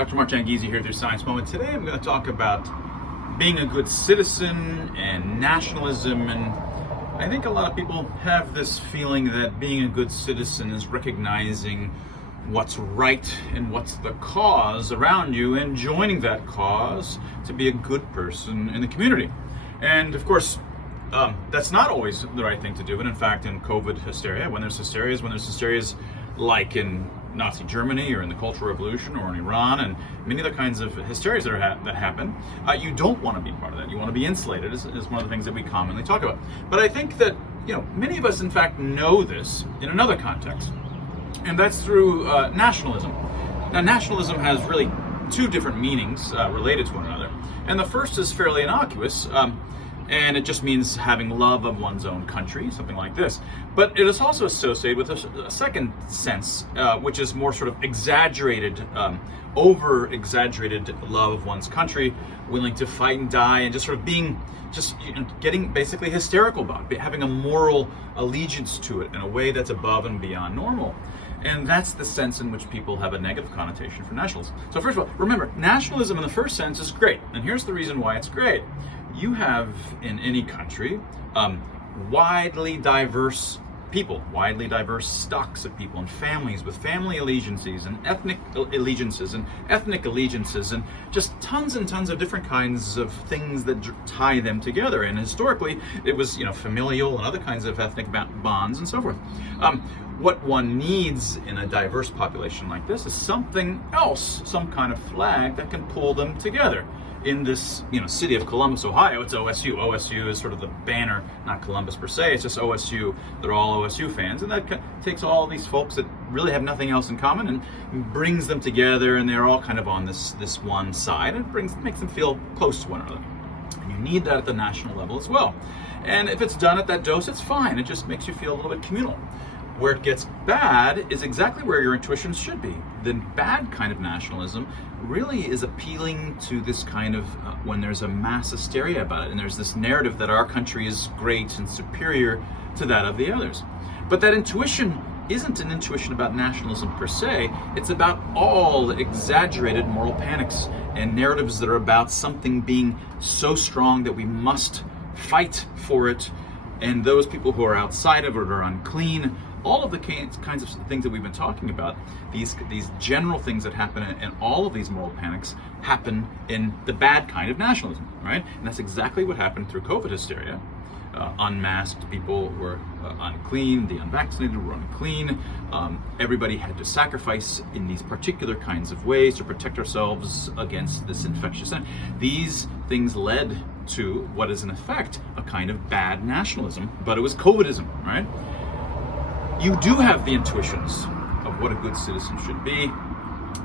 Dr. Mark Jangizi here through Science Moment. Today I'm going to talk about being a good citizen and nationalism. And I think a lot of people have this feeling that being a good citizen is recognizing what's right and what's the cause around you and joining that cause to be a good person in the community. And of course, that's not always the right thing to do. And in fact, in COVID hysteria, when there's hysterias like in Nazi Germany or in the Cultural Revolution or in Iran and many other kinds of hysterias that happen, you don't want to be part of that. You want to be insulated is one of the things that we commonly talk about. But I think that many of us in fact know this in another context, and that's through nationalism. Now, nationalism has really two different meanings related to one another, and the first is fairly innocuous. And it just means having love of one's own country, something like this. But it is also associated with a second sense, which is more sort of exaggerated, over-exaggerated love of one's country, willing to fight and die, and just sort of getting basically hysterical about it, having a moral allegiance to it in a way that's above and beyond normal. And that's the sense in which people have a negative connotation for nationalism. So first of all, remember, nationalism in the first sense is great. And here's the reason why it's great. You have in any country widely diverse people, widely diverse stocks of people and families with family allegiances and ethnic allegiances and just tons and tons of different kinds of things that tie them together. And historically, it was familial and other kinds of ethnic bonds and so forth. What one needs in a diverse population like this is something else, some kind of flag that can pull them together. In this city of Columbus, Ohio, it's OSU. OSU is sort of the banner, not Columbus per se, it's just OSU. They're all OSU fans, and that takes all these folks that really have nothing else in common and brings them together, and they're all kind of on this one side, and makes them feel close to one another. And you need that at the national level as well. And if it's done at that dose, it's fine. It just makes you feel a little bit communal. Where it gets bad is exactly where your intuitions should be. The bad kind of nationalism really is appealing to this kind of, when there's a mass hysteria about it, and there's this narrative that our country is great and superior to that of the others. But that intuition isn't an intuition about nationalism per se, it's about all exaggerated moral panics and narratives that are about something being so strong that we must fight for it, and those people who are outside of it are unclean. All of the kinds of things that we've been talking about, these general things that happen, and all of these moral panics happen in the bad kind of nationalism, right? And that's exactly what happened through COVID hysteria. Unmasked people were unclean, the unvaccinated were unclean. Everybody had to sacrifice in these particular kinds of ways to protect ourselves against this infectious thing. These things led to what is in effect a kind of bad nationalism, but it was Covidism, right? You do have the intuitions of what a good citizen should be,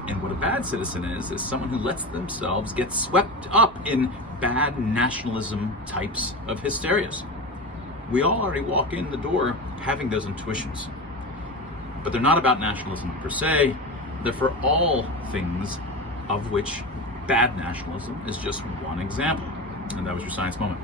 and what a bad citizen is someone who lets themselves get swept up in bad nationalism types of hysterias. We all already walk in the door having those intuitions, but they're not about nationalism per se. They're for all things, of which bad nationalism is just one example. And that was your Science Moment.